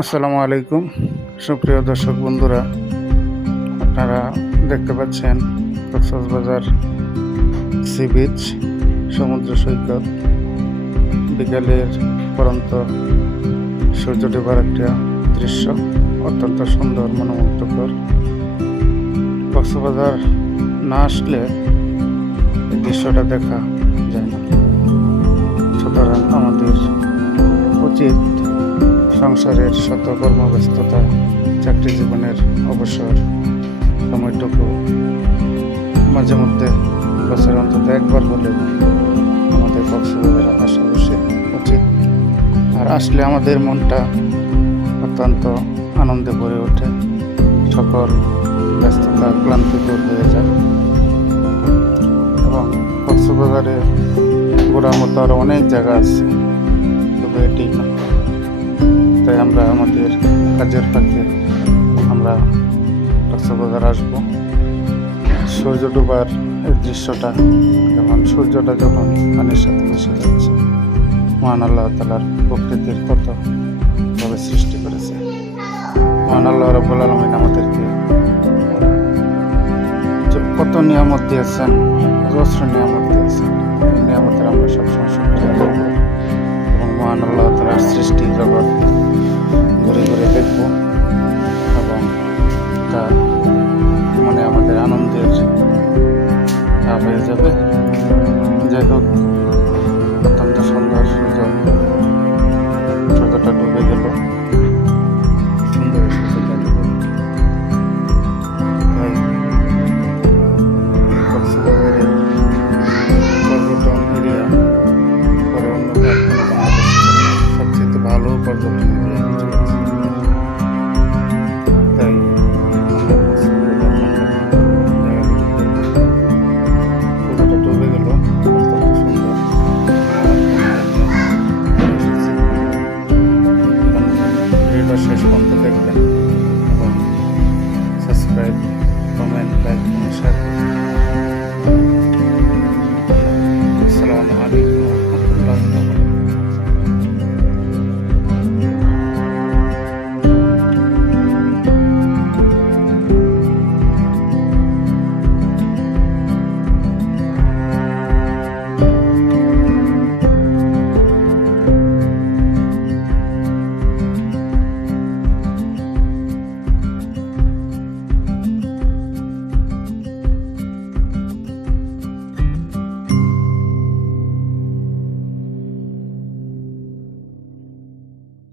আসসালামু আলাইকুম, সুপ্রিয় দর্শক বন্ধুরা। আপনারা দেখতে পাচ্ছেন কক্সবাজার সি বিচ, সমুদ্র সৈকত। বিকালের পরন্ত সূর্য ডোবার একটা দৃশ্য অত্যন্ত সুন্দর, মনোমুগ্ধকর। কক্সবাজার না আসলে এই দৃশ্যটা দেখা যায় না। সুতরাং আমাদের উচিত সংসারের শত কর্মব্যস্ততা, চাকরি জীবনের অবসর সময়টুকু মাঝে মধ্যে বছর অন্তত একবার হলে আমাদের কক্সবাজারে আসা উচিত। আর আসলে আমাদের মনটা অত্যন্ত আনন্দে ভরে ওঠে, সকল ব্যস্ততা ক্লান্তি দূর হয়ে যায়। এবং কক্সবাজারে ঘোরার মতো আরও অনেক জায়গা আছে, তবে এটি না। তাই আমরা আমাদের কাজের ফাঁকে আমরা কক্সবাজার আসবো। সূর্য ডোবার এই দৃশ্যটা, সূর্যটা যখন পানির সাথে মিশে যাচ্ছে, মহান আল্লাহ তাআলার প্রকৃতির কত ভাবে সৃষ্টি করেছে। মহান আল্লাহ রাব্বুল আলামিন আমাদেরকে কত নিয়ামত দিয়েছেন, অজস্র নিয়ামত দিয়েছেন। এই নিয়ামতের আমরা সবসময় শুকরিয়া করব এবং মহান আল্লাহ তাআলার সৃষ্টি জগৎ ঘুরে ঘুরে দেখব এবং তা মনে আমাদের আনন্দের হয়ে যাবে। যাই হোক, অত্যন্ত সুন্দর সূর্যটা ডুবে গেল, সুন্দর সূর্যটা ডুবে। তাই কক্সবাজারের পর্যটন এরিয়া পরে অন্য সবচেয়ে ভালো পর্যটন